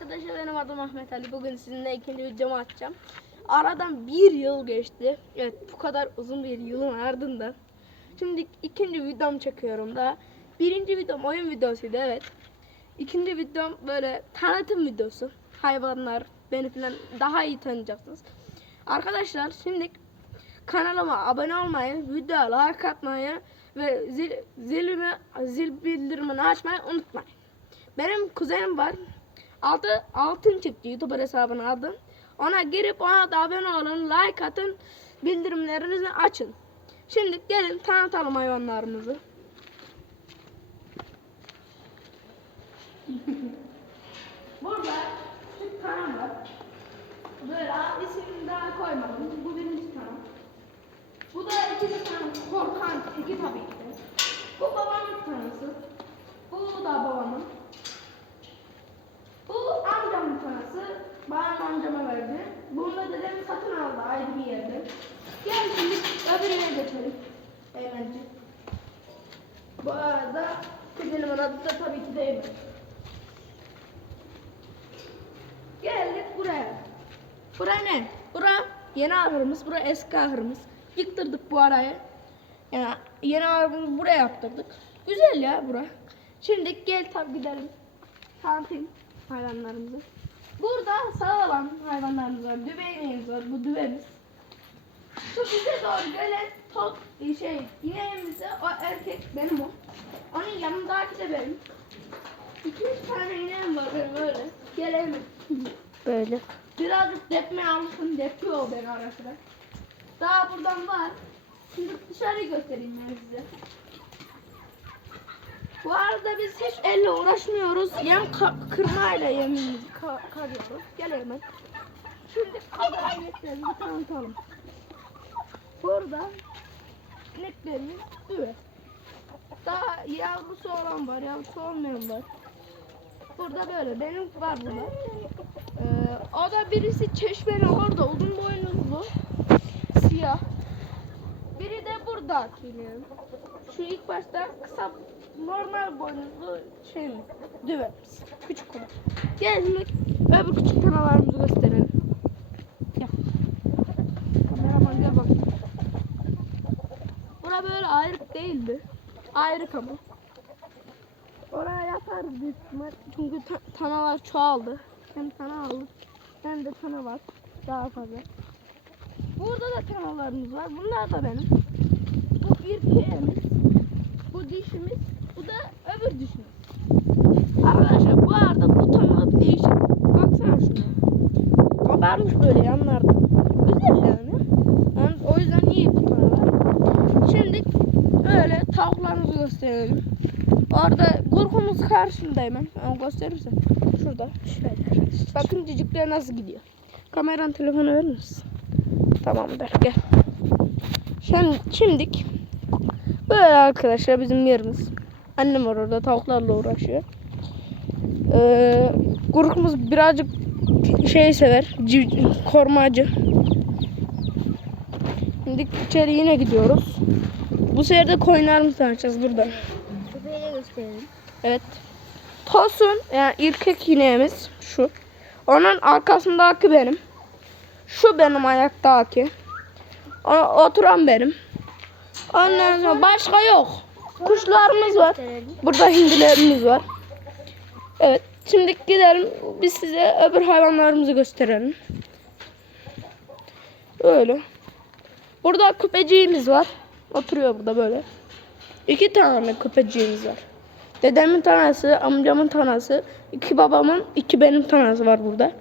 arkadaşlar benim adım Ahmet Ali. Bugün sizinle ikinci videomu açacağım. Aradan bir yıl geçti. Evet bu kadar uzun bir yılın ardından. Şimdi ikinci videomu çekiyorum da. Birinci videom oyun videosuydu evet. İkinci videom böyle tanıtım videosu. Hayvanlar beni falan daha iyi tanıyacaksınız. Arkadaşlar şimdi kanalıma abone olmayı, videoya like atmayı ve zil, zilimi, zil bildirimini açmayı unutmayın. Benim kuzenim var. Altı, altın çıktı YouTuber hesabını aldım. Ona girip ona da abone olun, like atın, bildirimlerinizi açın. Şimdi gelin tanıtalım hayvanlarımızı. Burada şu tanım var. Böyle isim daha koymadım. Bu birinci tanım. Bu da ikinci tanım. Korkan teki tabii ki. Bu babamın tanısı. Bu da babamın. Bu amcamın tanısı. Bana amcama verdi. Bunu da dedem satın aldı ayrı bir yerde. Gel öbürüne geçelim. Eymenci. Bu arada kızımın adı da tabii ki de Eymen. Geldik buraya. Bura ne? Bura yeni ahırımız, bura eski ahırımız. Yıktırdık bu arayı. Yani yeni ahırımızı buraya yaptırdık. Güzel ya bura. Şimdi gel tabi gidelim. Tanıtayım hayvanlarımızı. Burada sağlam hayvanlarımız var. Düveğimiz var. Bu düvemiz. Şu bize doğru gelen tok şey ineğimiz de o erkek benim o. Onun yanındaki de benim. İki üç tane ineğim var benim öyle. Gelelim. Böyle. Birazcık depmeye alışın depiyor o beni ara sıra. Daha buradan var. Şimdi dışarıyı göstereyim ben size. Bu arada biz hiç elle uğraşmıyoruz. Yem kırmayla yemimizi ka- karıyoruz. Gel hemen. Şimdi kadar ineklerimizi tanıtalım. Burada ineklerimiz düve. Daha yavrusu olan var, yavrusu olmayan var. Burada böyle. Benim var burada. Ee, o da birisi çeşmeli orada uzun boynuzlu siyah. Biri de burada bilmiyorum. Şu ilk başta kısa normal boynuzlu şey mi? Düvemiz. Küçük olan. Gel şimdi öbür küçük kanalarımızı gösterelim. Gel. Kameraman gel bak. Bura böyle ayrık değildi. Ayrık ama. Oraya yaparız büyük ihtimal. Çünkü ta- tanalar çoğaldı. Hem tana aldık hem de tana var. Daha fazla. Burada da tanalarımız var. Bunlar da benim. Bu irkeğimiz. Bu dişimiz. Bu da öbür dişimiz. Arkadaşlar bu arada bu tanalar değişik. Baksana şuna. Kabarmış böyle yanlarda. Güzel yani. Yani o yüzden iyi bu tanalar. Şimdi böyle tavuklarımızı gösterelim. Orada kurkumuz karşında hemen. Ama gösterirsen. Şurada. Şöyle. Bakın cicikler nasıl gidiyor. Kameran telefonu verir misin? Tamamdır gel. Şimdi, şimdik böyle arkadaşlar bizim yerimiz. Annem var orada tavuklarla uğraşıyor. Ee, kurkumuz birazcık şey sever. Civ, kormacı. Şimdi içeri yine gidiyoruz. Bu sefer de koyunlarımızı tanışacağız burada. Köpeği gösterelim. Evet. Tosun yani erkek ineğimiz şu. Onun arkasındaki benim. Şu benim ayaktaki. O, oturan benim. Ondan sonra başka yok. Kuşlarımız var. Burada hindilerimiz var. Evet. Şimdi gidelim. Biz size öbür hayvanlarımızı gösterelim. Öyle. Burada köpeciğimiz var. Oturuyor burada böyle. İki tane köpeciğimiz var. Dedemin tanesi, amcamın tanesi, iki babamın, iki benim tanesi var burada.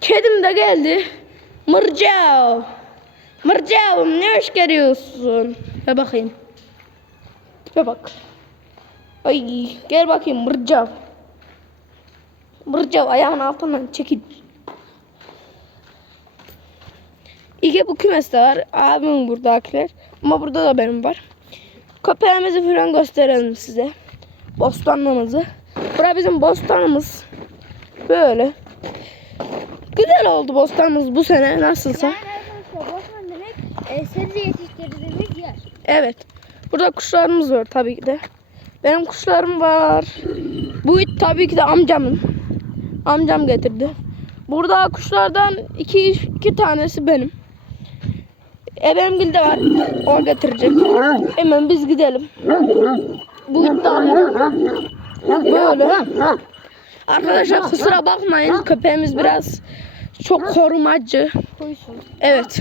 Kedim de geldi. Mırcav. Mırcavım ne hoş geliyorsun? Ve bakayım. Tipe bak. Ay gel bakayım mırcav. Mırcav ayağın altından çekil. İki bu kümeste var. Abimin buradakiler. Ama burada da benim var. Köpeğimizi falan gösterelim size. Bostanlığımızı. Bura bizim bostanımız. Böyle. Güzel oldu bostanımız bu sene nasılsa. Demek e, sebze yetiştirdiğimiz yer. Evet. Burada kuşlarımız var tabii ki de. Benim kuşlarım var. Bu it tabii ki de amcamın. Amcam getirdi. Burada kuşlardan iki, iki tanesi benim. Ebemgil de var. O getirecek. Hemen biz gidelim. Bu iddialı. Böyle. Arkadaşlar kusura bakmayın. Köpeğimiz biraz çok korumacı. Evet.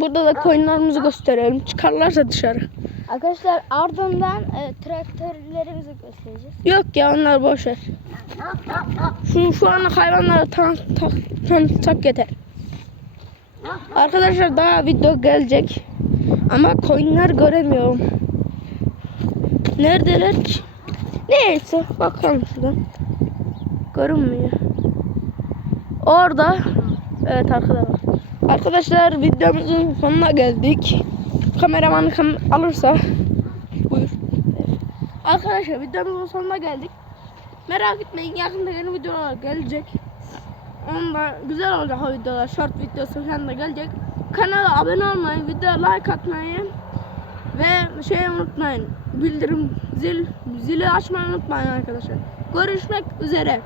Burada da koyunlarımızı gösterelim. Çıkarlarsa dışarı. Arkadaşlar ardından e, traktörlerimizi göstereceğiz. Yok ya onlar boş ver. Şu, şu anlık hayvanları tan, tan, tanıtsak yeter. Arkadaşlar daha video gelecek. Ama koyunlar göremiyorum. Neredeler ki? Neyse bakalım şuradan. Görünmüyor. Orada. Evet arkada var. Arkadaşlar videomuzun sonuna geldik. Kameraman kam alırsa. Buyur. Arkadaşlar videomuzun sonuna geldik. Merak etmeyin yakında yeni videolar gelecek. Onda güzel olacak o videolar. Short videosu falan da gelecek. Kanala abone olmayı, videoya like atmayı ve şey unutmayın. Bildirim zil zili açmayı unutmayın arkadaşlar. Görüşmek üzere.